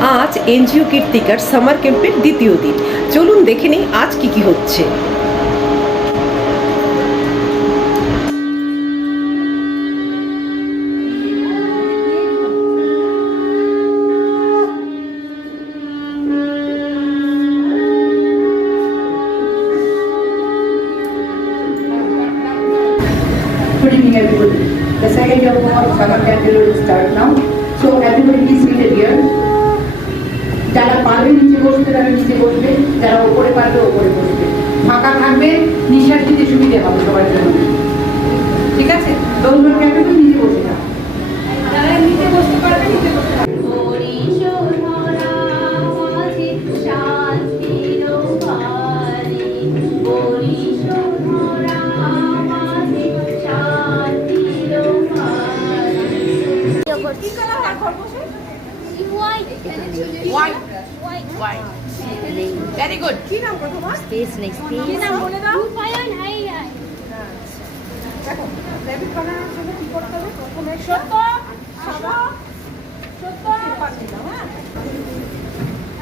আজ NGO কীর্তিকার summer ক্যাম্পের দ্বিতীয় দিন। চলুন দেখে নিই আজ কি কি হচ্ছে। Good evening, everybody. The second year of summer camp will start now. So everybody be seated here. যারা পারবে নিচে বসবে তারা নিচে বসবে, যারা উপরে পারবে উপরে বসবে। ফাঁকা থাকবে, নিঃশ্বাস নিতে সুবিধা হবে সবার জন্য। ঠিক আছে? দৌড় ক্যাম্পে তো নিচে বসে যাও। যারা নিচে বসতে পারবে নিচে বসতে পারবে। Very good. কি নাম তোমার? স্পেস নেক্সট কি নাম বলে দাও? রূপায়ণ হাই হাই। দেখো ডেবিট বানানোর জন্য কি করতে হবে? প্রথমে সত্য সত্য সত্য পাচ্ছি না। হ্যাঁ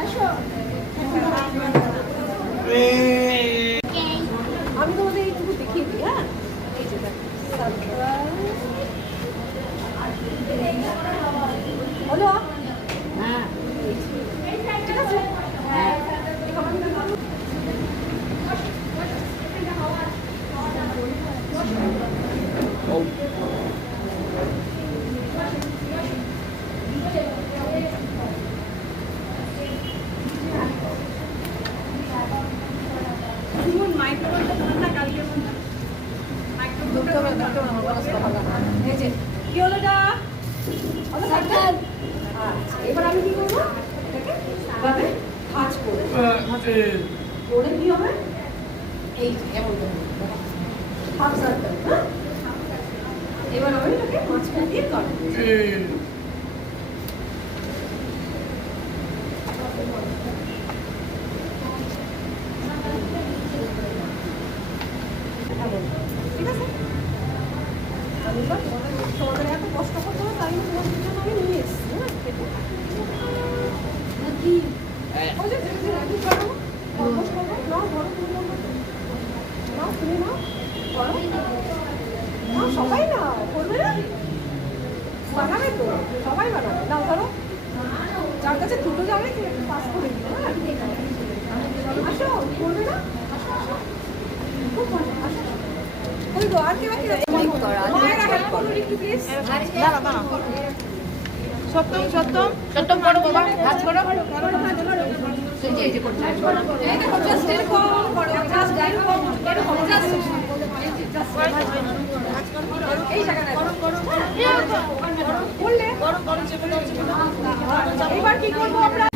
আসো। আমি তোমাদের এইটুকু দেখিয়ে দিই। হ্যাঁ এই যে হলো। হ্যাঁ ঠিক আছে। এবার আমি কি করবো? এভাবে ভাঁজ করবো। করে কি হবে? এই এমন হাফ সার্কেল। হ্যাঁ এবার আমি এটাকে মাঝখান দিয়ে কাটবো। ঠিক আছে? আমি তোমাদের এত কষ্ট করতে হবে তাই তোমাদের জন্য আমি নিয়ে এসেছি। হ্যাঁ ওই যে রাখি করো অলমোস্ট করো নাও বড় তুমি নাও তুমি নাও করো নাও সবাই নাও করবে না বানাবে তো সবাই বানাবে নাও ধরো যার কাছে দুটো যাবে একটু পাস করে দিও। হ্যাঁ আসো করবে না আসো আসো খুব ভালো আসো। ওই গো আর কি বাকি আছে? মায়েরা হেল্প করো একটু প্লিজ। দাঁড়া দাঁড়া সত্যম সত্যম সত্যম করো বাবা কাজ করো। এই যে করতে এই দেখো জাস্ট এরকম করো জাস্ট এরকম এরকম জাস্ট এই জায়গাটায় করো করো বললে করো করো চেপে এবার কি করব আমরা?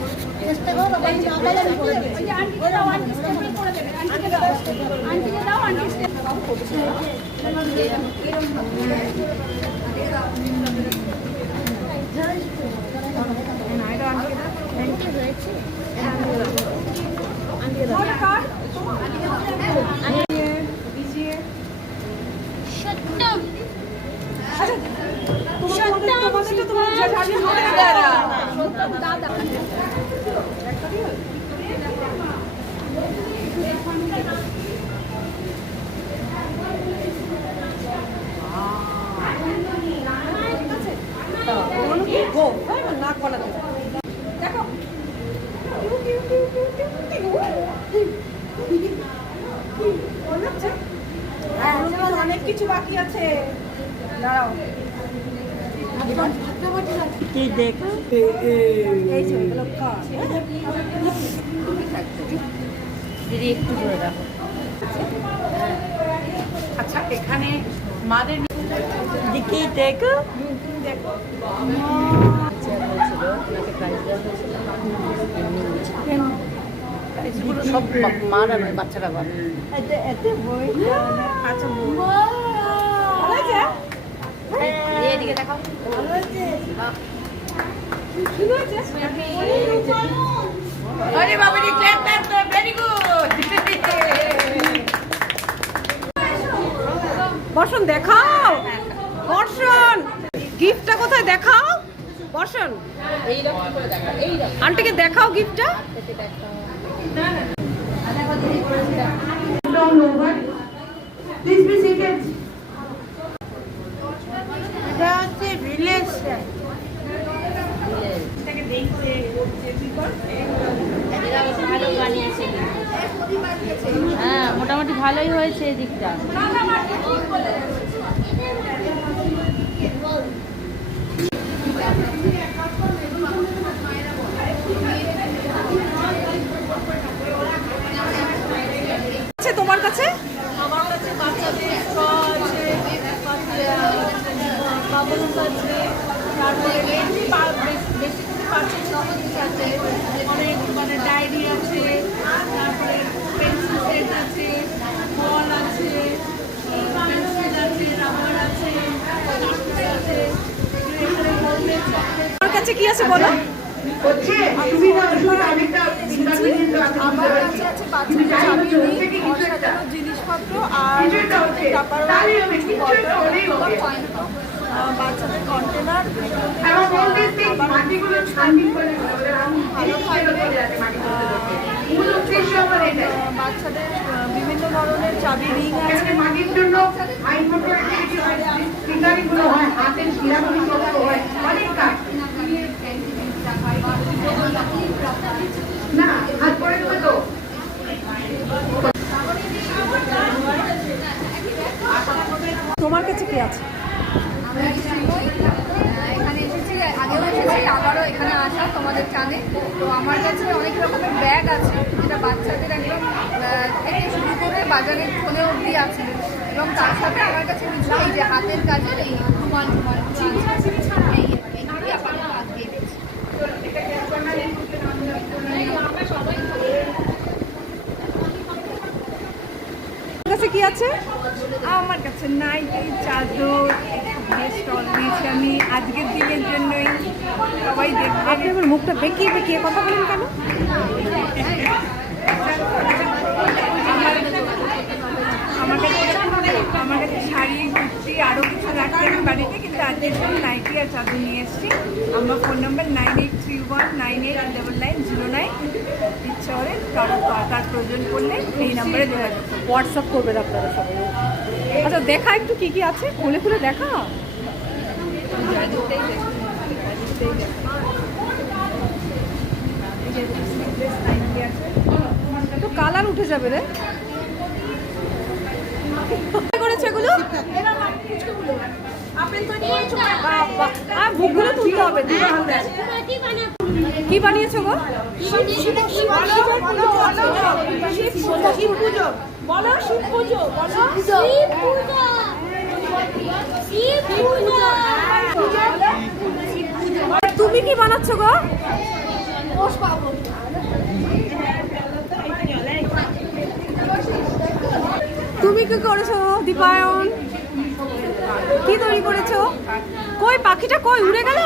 চেষ্টা করো এই যে আলাদা করে দেবে। এই যে আন্টিকে দাও আন্টি স্টেপ করে দেবে। আন্টিকে দাও আন্টিকে দাও আন্টি স্টেপ দাও করছে এরকম না এটা আন্টিকে দাও আন্টি হয়েছে আন্টিকে দাও আন্টিকে দাও আন্টি দিজিয়ে সত্যম আচ্ছা তোমাদের তো তোমার জানি হবে দাদা সত্যম দাদা একটা দিও গো নাক বানাতে দেখো অনেক কিছু বাকি আছে দাঁড়াও কি দেখো এই যে এগুলো খা দিদি একটু ধরে রাখো। আচ্ছা এখানে মাদের দিদি দেখো তুমি দেখো হয়েছিল ওনাকে প্রাইজ দেওয়া হয়েছিল এগুলো সব মারা নয় বাচ্চারা বাবা এতে এতে বই আচ্ছা ভালো আছে এদিকে দেখো ভালো আছে কি হয়েছে? আরে বাবা রে ক্ল্যাপ ক্ল্যাপ তো ভেরি গুড। বর্ষণ দেখাও বর্ষণ গিফটটা কোথায় দেখাও বর্ষণ আন্টিকে দেখাও গিফটটা। Please be seated. এটা হচ্ছে ভিলেজ ভালো বানিয়েছে। হ্যাঁ, মোটামুটি ভালোই হয়েছে এই দিকটা। তোমার কাছে আমার কাছে বাচ্চাদের স্ট্র আছে, বাবলস আছে, তারপরে বেশি বেশি করে পার্চেস জিনিস আছে, অনেক মানে ডায়েরি আছে, তারপরে পেন্সিল সেট আছে, বল আছে, পেন্সিল আছে, রাবার আছে, আছে, এখানে গোল্ডেন চকলেট। তোমার কাছে কি আছে বলো? হচ্ছে সুবিধা অসুবিধা অনেকটা ইন্টারভিউ আছে। আমার কাছে আছে বাচ্চাদের চাবি, অসাধারণ জিনিসপত্র আর বাচ্চাদের কন্টেনার মাটিগুলো ছান্দি করে ভালো থাকবে। বাচ্চাদের বিভিন্ন ধরনের চাবি রিং আছে। মাটির জন্য আইফোটো অ্যাক্টিভিটি হয়, ফিঙ্গারিংগুলো হয়, হাতের শিরাগুলি শক্ত হয়, অনেক কাজ। না হাত করে দেবে তো। তোমার কাছে কি আছে? এখানে এসেছি, আগেও এসেছি, আবারও এখানে আসা তোমাদের টানে। তো আমার কাছে অনেক রকমের ব্যাগ আছে, যেটা বাচ্চাদের একদম থেকে শুরু করে বাজারের ফোনে অবধি আছে। এবং তার সাথে আমার কাছে কিছু এই যে হাতের কাজের এই রুমাল এইগুলি আপাতত আজকে এনেছি। তোমার কাছে কি আছে? আমার কাছে নাইটি, চাদর স্টল দিয়েছি আমি আজকের দিনের জন্যই, সবাই দেখবে। আপনি আমার মুখটা বেঁকিয়ে বেঁকিয়ে কথা বলেন কেন? আমার কাছে শাড়ি, কুর্তি আরও কিছু রাখতে আমি বাড়িতে, কিন্তু আজকের জন্য নাইটি আর চাদর নিয়ে এসেছি। আমার ফোন নাম্বার 9831989909। ইচ্ছা হলে তার প্রয়োজন পড়লে এই নাম্বারে যোগাযোগ করুন। হোয়াটসঅ্যাপ করবেন আপনারা সবাই। আচ্ছা দেখা একটু কি কি আছে, খুলে খুলে দেখা। তো কালার উঠে যাবে রে। করেছে এগুলো? বুকগুলো তুলতে হবে। কি বানিয়েছো গো? তুমি কি বানাচ্ছ গো? তুমি কি করেছো দীপায়ন? কি তৈরি করেছো? কই পাখিটা কই উড়ে গেল?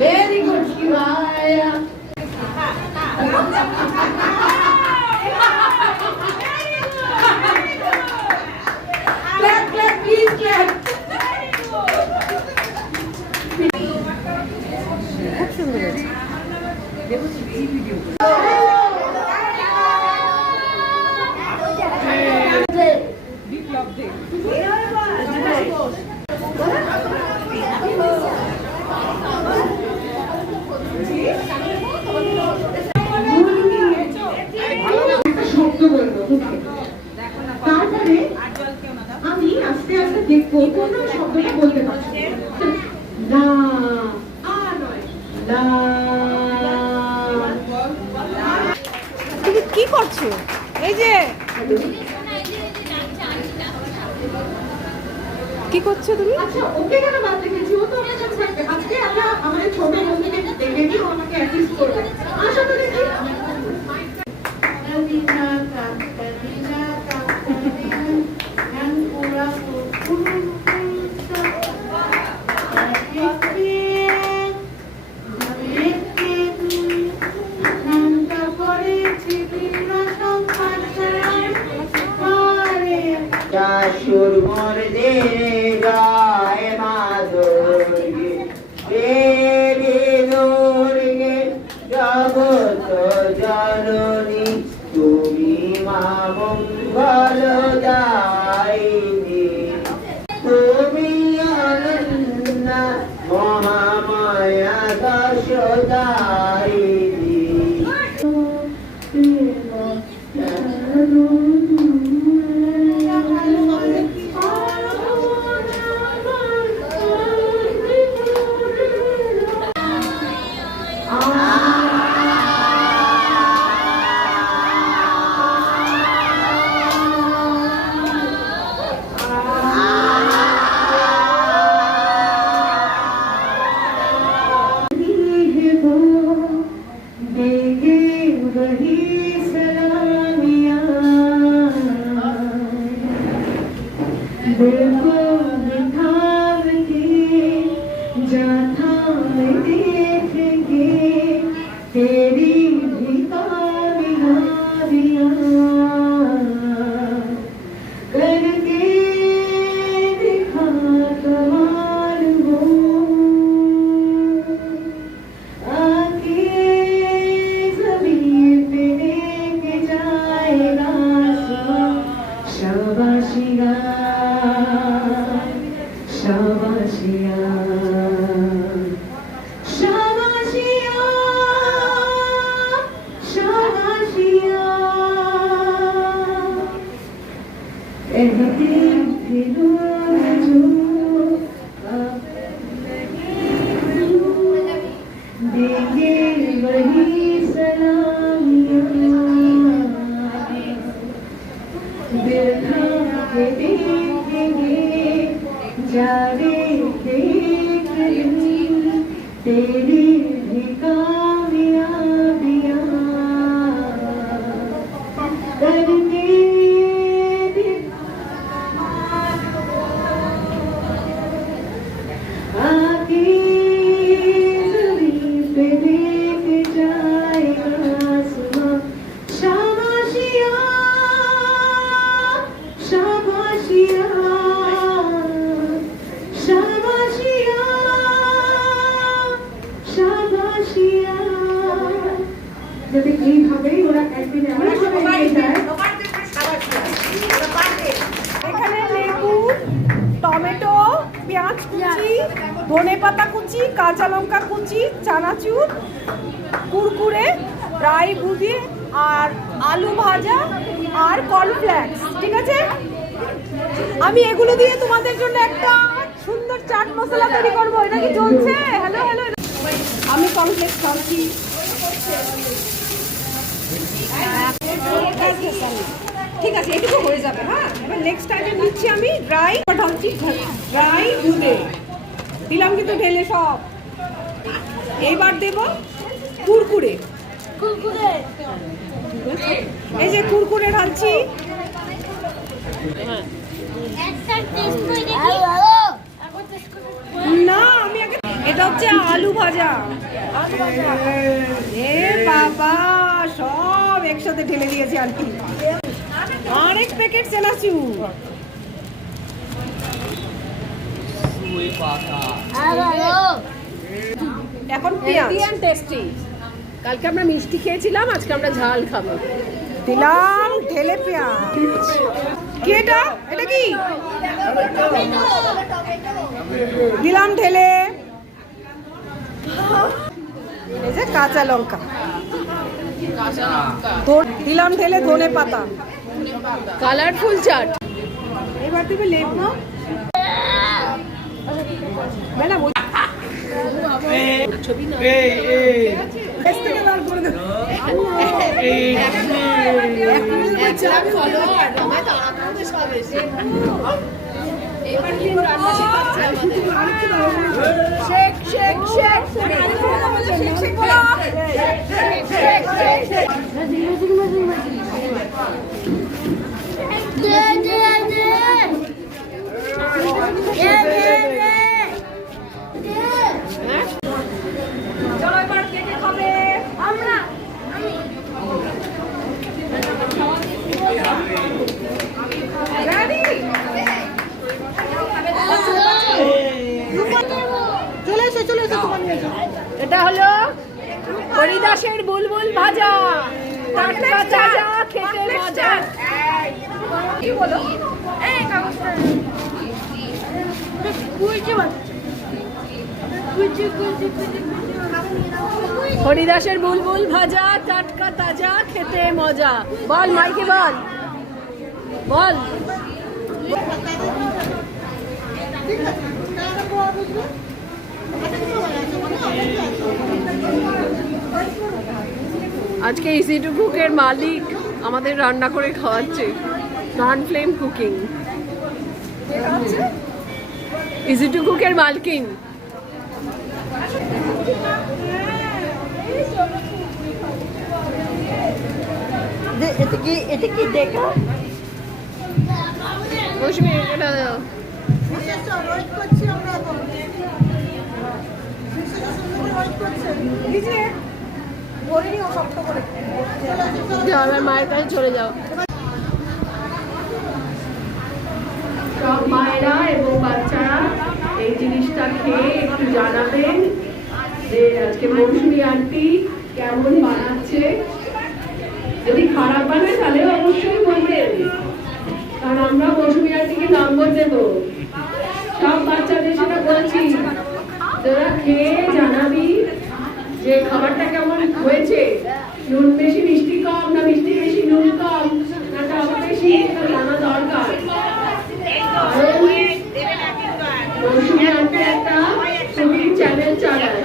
Very good, Shivaya. Clap, clap, please clap. খুব সুন্দর হয়েছে। শব্দ বলবো তারপরে আমি আস্তে আস্তে দেখবো কোন শব্দটা বলতে পারছি না নয় না। তুমি কি করছো? এই যে কি করছো তুমি? আচ্ছা ওকে কেন বাদ রেখেছি? ও তো আমাদের সাথে থাকবে। আজকে আমরা আমাদের ছোট বন্ধুকে ডেকে নিই, ও আমাকে অ্যাসিস্ট করবে। আসো তো দেখি। Yang pura গায়ে যদি এইভাবেই ওরা একদিনে এখানে লেবু, টমেটো, পেঁয়াজ কুচি, ধনেপাতা কুচি, কাঁচা লঙ্কা কুচি, চানাচুর, কুরকুরে, রাই বুঁদি আর আলু ভাজা আর কর্নফ্লেক্স। ঠিক আছে, আমি এগুলো দিয়ে তোমাদের জন্য একটা সুন্দর চাট মশলা তৈরি করবো। এটা কি চলছে? হ্যালো হ্যালো, আমি কর্নফ্লেক্স খাচ্ছি। ঠিক আছে, এটুকু হয়ে যাবে। হ্যাঁ, এবার নেক্সট আইটেম নিচ্ছি আমি ড্রাই ঢালছি, ড্রাই দুধে দিলাম কিন্তু ঢেলে সব। এইবার দেব কুরকুরে, এই যে কুরকুরে ঢালছি। না, আমি আগে, এটা হচ্ছে আলু ভাজা। এ বাবা, সব একসাথে ঢেলে দিয়েছি আর কি। আরেক প্যাকেট চেনাচুর, এখন পেঁয়াজ। টেস্টি, কালকে আমরা মিষ্টি খেয়েছিলাম, আজকে আমরা ঝাল খাবো। দিলাম ঢেলে পেঁয়াজ। কি এটা? এটা কি দিলাম ঢেলে? এই যে কাঁচা লঙ্কা দিলাম ঢেলে, ধনে পাতা, কালারফুল চাট। এবার তুমি লেবু, ম্যাডাম ছবি না চলো এবার কে কে খাবে? আমরা এটা হলো হরিদাসের বুলবুল ভাজা, টাটকা তাজা, খেতে মজা। কি বলো? এই কাগজটা কুইজি বাচ্চা, কুইজি কুইজি কুইজি হরিদাসের বুলবুল ভাজা টাটকা তাজা খেতে মজা। বল মাইকে বল বল। আজকে ইজি টু কুকের মালিক আমাদের রান্না করে খাওয়াচ্ছে, নন ফ্লেম কুকিং। ইজি টু কুকের মালকিন। এটা কি দেখা মৌসুমি, এটা দাও। আমার মায়ের কাছে চলে যাও। সব মায়েরা এবং বাচ্চারা এই জিনিসটা খেয়ে একটু জানাবেন যে আজকে মৌসুমি আন্টি কেমন বানাচ্ছে। যদি খারাপ বানায় তাহলে অবশ্যই বলবেন, কারণ আমরা মৌসুমি আন্টিকে নম্বর দেব। সব বাচ্চাদের সেটা বলছি, তোরা খেয়ে জানাবি যে খাবারটা কেমন হয়েছে, নুন বেশি মিষ্টি কম না মিষ্টি বেশি নুন কম না টক বেশি, এটা জানা দরকার। মৌসুমি আন্টি একটা কুকিং চ্যানেল চালায়,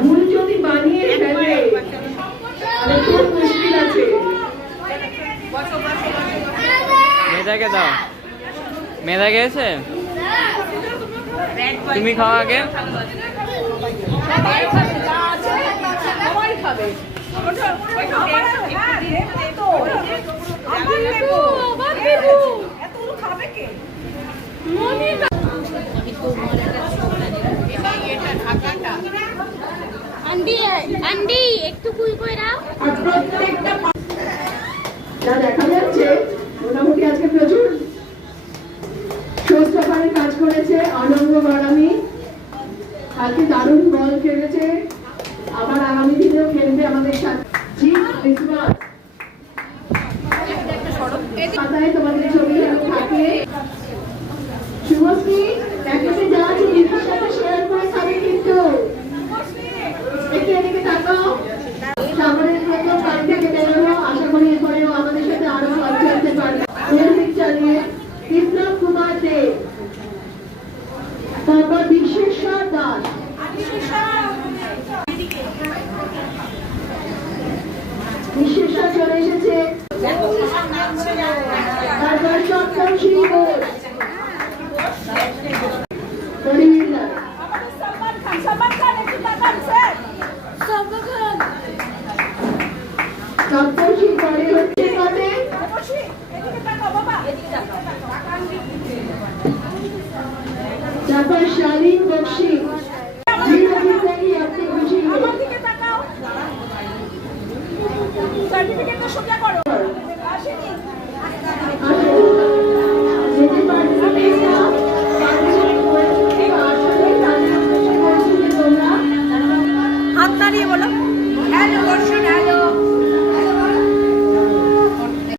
ভুল যদি বানিয়ে ফেলে তাহলে খুব মুশকিল আছে। মেয়েদাকে দাও, মেয়েদা গেছে, তুমি খাওয়া আগে। সবাই খাবে। আন্টি একটু কুই কই দাও। আর প্রত্যেকটা যা দেখা যাচ্ছে মোটামুটি আজকে প্রচুর সুস্থকারের কাজ করেছে অনঙ্গ গরামি। কালকে দারুণ বল খেলেছে, আবার আগামী দিনেও খেলবে আমাদের সাথে। জি বিসমাস পাতায় তোমাদের ছবি থাকলে শুভশ্রী প্যাকেটে যা আছে দিদির সাথে শেয়ার করে খাবে কিন্তু। একটু এদিকে তাকাও। সামনের প্রথম বাড়ি থেকে বেরোনো, আশা করি এরপরেও আমাদের সাথে আরো কাজ করতে পারবে। মিউজিক চালিয়ে বিপ্লব কুমার দে, তারপর বিশ্বেশ্বর দাস, বিশ্বেশ্বর চলে এসেছে, তারপর সপ্তর্ষি ঘোষ, পরিমীলা, সপ্তর্ষি পরে হচ্ছে কবে, তারপর শালীন বক্সি। হাত নাড়িয়ে বলো হ্যালো দর্শন, হ্যালো।